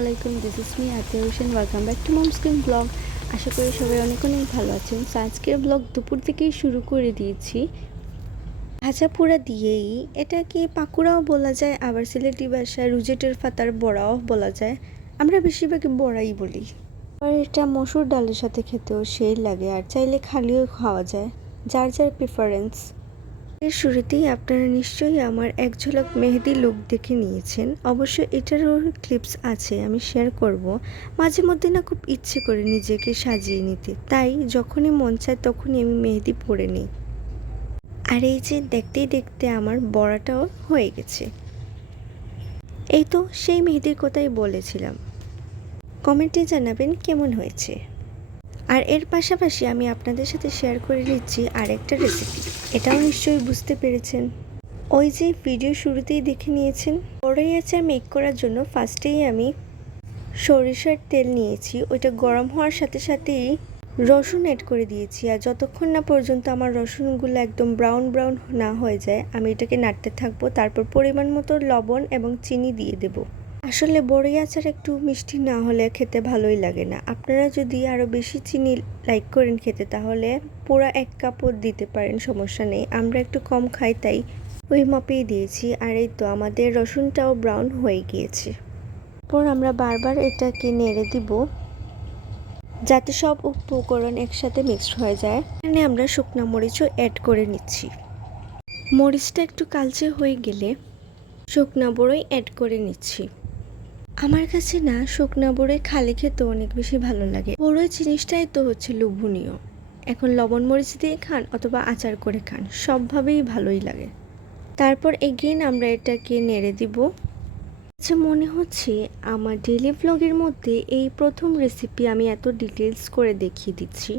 আলাইকুম, this is me Atiya Hossain. Welcome back to mom's cooking blog. আশা করি সবাই অনেক অনেক ভালো আছেন। সো আজকের ব্লগ দুপুর থেকেই শুরু করে দিয়েছি ভাজা পোড়া দিয়েই। এটাকে পাকুড়াও বলা যায়, আবার সিলেটি ভাষায় রুজেটের ফাতার বড়াও বলা যায়। আমরা বেশিরভাগই বড়াই বলি। আর এটা মসুর ডালের সাথে খেতেও সেই লাগে, আর চাইলে খালিও খাওয়া যায়, যার যার প্রেফারেন্স। এর শুরুতেই আপনারা নিশ্চয়ই আমার এক ঝলক মেহেদি লুক দেখে নিয়েছেন। অবশ্য এটারও ক্লিপস আছে, আমি শেয়ার করব। মাঝে মধ্যে না খুব ইচ্ছে করে নিজেকে সাজিয়ে নিতে, তাই যখনই মন চায় তখনই আমি মেহেদি পরে নিই। আর এই যে দেখতেই দেখতে আমার বড়াটাও হয়ে গেছে। এই তো সেই মেহেদির কথাই বলেছিলাম। কমেন্টে জানাবেন কেমন হয়েছে। আর এর পাশাপাশি আমি আপনাদের সাথে শেয়ার করে নিচ্ছি আরেকটা রেসিপি। এটাও নিশ্চয়ই বুঝতে পেরেছেন। ওই যে ভিডিও শুরুতেই দেখে নিয়েছেন। বড়ই আচার মেক করার জন্য ফার্স্টেই আমি সরিষার তেল নিয়েছি। ওইটা গরম হওয়ার সাথে সাথেই রসুন অ্যাড করে দিয়েছি। আর যতক্ষণ না পর্যন্ত আমার রসুনগুলো একদম ব্রাউন ব্রাউন না হয়ে যায়, আমি এটাকে নাড়তে থাকবো। তারপর পরিমাণ মতো লবণ এবং চিনি দিয়ে দেব। আসলে বড়ই আচার একটু মিষ্টি না হলে খেতে ভালোই লাগে না। আপনারা যদি আরও বেশি চিনি লাইক করেন খেতে, তাহলে পুরো 1 কাপও দিতে পারেন, সমস্যা নেই। আমরা একটু কম খাই, তাই ওই মাপেই দিয়েছি। আর এই তো আমাদের রসুনটাও ব্রাউন হয়ে গিয়েছে। পর আমরা বারবার এটাকে নেড়ে দিব যাতে সব উপকরণ একসাথে মিক্সড হয়ে যায়। এখানে আমরা শুকনো মরিচও অ্যাড করে নিচ্ছি। মরিচটা একটু কালচে হয়ে গেলে শুকনো বড়ই অ্যাড করে নিচ্ছি। আমার কাছে না শুকনো বড়ই খালি খেতে অনেক বেশি ভালো লাগে। বড়ই জিনিসটাই তো হচ্ছে লোভনীয়। এখন লবণ মরিচ দিয়ে খান অথবা আচার করে খান, সবভাবেই ভালোই লাগে। তারপর এগেইন আমরা এটাকে নেড়ে দিব। আচ্ছা, মনে হচ্ছে আমার ডেইলি ব্লগের মধ্যে এই প্রথম রেসিপি আমি এত ডিটেলস করে দেখিয়ে দিচ্ছি।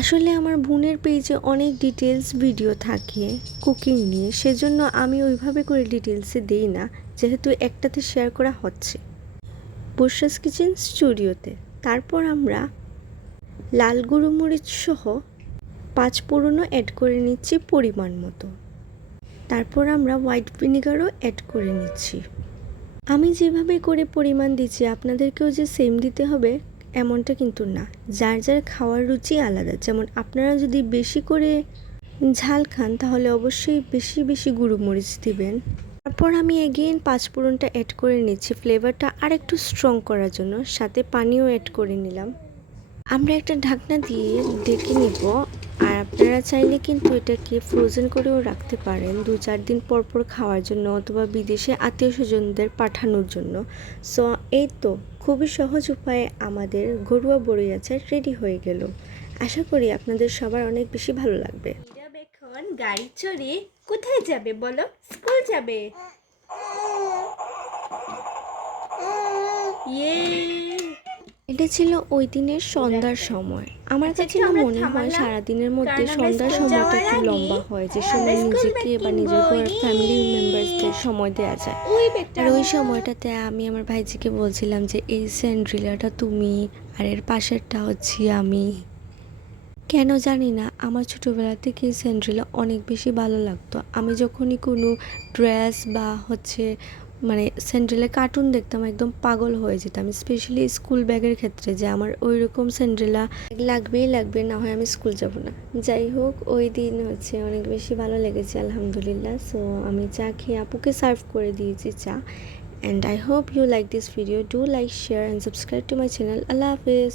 আসলে আমার বোনের পেজে অনেক ডিটেলস ভিডিও থাকে কুকিং নিয়ে, সেজন্য আমি ওইভাবে করে ডিটেলসে দিই না, যেহেতু একটাতে শেয়ার করা হচ্ছে বুশরাস কিচেন স্টুডিওতে। তারপর আমরা লাল গোলমরিচ সহ 5 ফোড়নও অ্যাড করে নিচ্ছি পরিমাণ মতো। তারপর আমরা হোয়াইট ভিনেগারও অ্যাড করে নিচ্ছি। আমি যেভাবে করে পরিমাণ দিচ্ছি আপনাদেরকেও যে সেম দিতে হবে এমনটা কিন্তু না, যার যার খাওয়ার রুচি আলাদা। যেমন আপনারা যদি বেশি করে ঝাল খান তাহলে অবশ্যই বেশি বেশি গুঁড়ো মরিচ দিবেন। তারপর আমি এগেইন 5 ফোড়নটা অ্যাড করে নিচ্ছি ফ্লেভারটা আর একটু স্ট্রং করার জন্য, সাথে পানিও অ্যাড করে নিলাম। আমরা একটা ঢাকনা দিয়ে ঢেকে নিব। আর আপনারা চাইলে কিন্তু এটাকে ফ্রোজেন করেও রাখতে পারেন 2-4 দিন পর পর খাওয়ার জন্য, অথবা বিদেশে আত্মীয় স্বজনদের পাঠানোর জন্য। সো এই তো খুবই সহজ উপায়ে আমাদের ঘরোয়া বড়ই আচার রেডি হয়ে গেল। আশা করি আপনাদের সবার অনেক বেশি ভালো লাগবে। এখন গাড়ি চড়ে কোথায় যাবে বলো? স্কুল যাবে। ইয়ে, এটা ছিল ওই দিনের সন্ধ্যার সময়। আমার কাছে না মনে হয় সারাদিনের মধ্যে সন্ধ্যার সময়টা একটু লম্বা হয়, যে সময় নিজেকে বা নিজের ঘরের ফ্যামিলি মেম্বার্সদের সময় দেওয়া যায়। আর ওই সময়টাতে আমি আমার ভাইজিকে বলছিলাম যে এই স্যান্ড্রিলাটা তুমি, আর এর পাশেরটা হচ্ছে আমি। কেন জানি না, আমার ছোটোবেলা থেকে এই স্যান্ড্রিলা অনেক বেশি ভালো লাগতো। আমি যখনই কোনো ড্রেস বা মানে স্যান্ডেলের কার্টুন দেখতাম, একদম পাগল হয়ে যেতাম। স্পেশালি স্কুল ব্যাগের ক্ষেত্রে, যে আমার ওই রকম স্যান্ডেলা লাগবেই লাগবে, না হয় আমি স্কুল যাব না। যাই হোক, ওই দিন অনেক বেশি ভালো লেগেছে আলহামদুলিল্লাহ। সো আমি চা খেয়ে আপুকে সার্ভ করে দিয়েছি চা। And I hope you like this video. Do like, share and subscribe to my channel. আল্লাহ হাফিজ।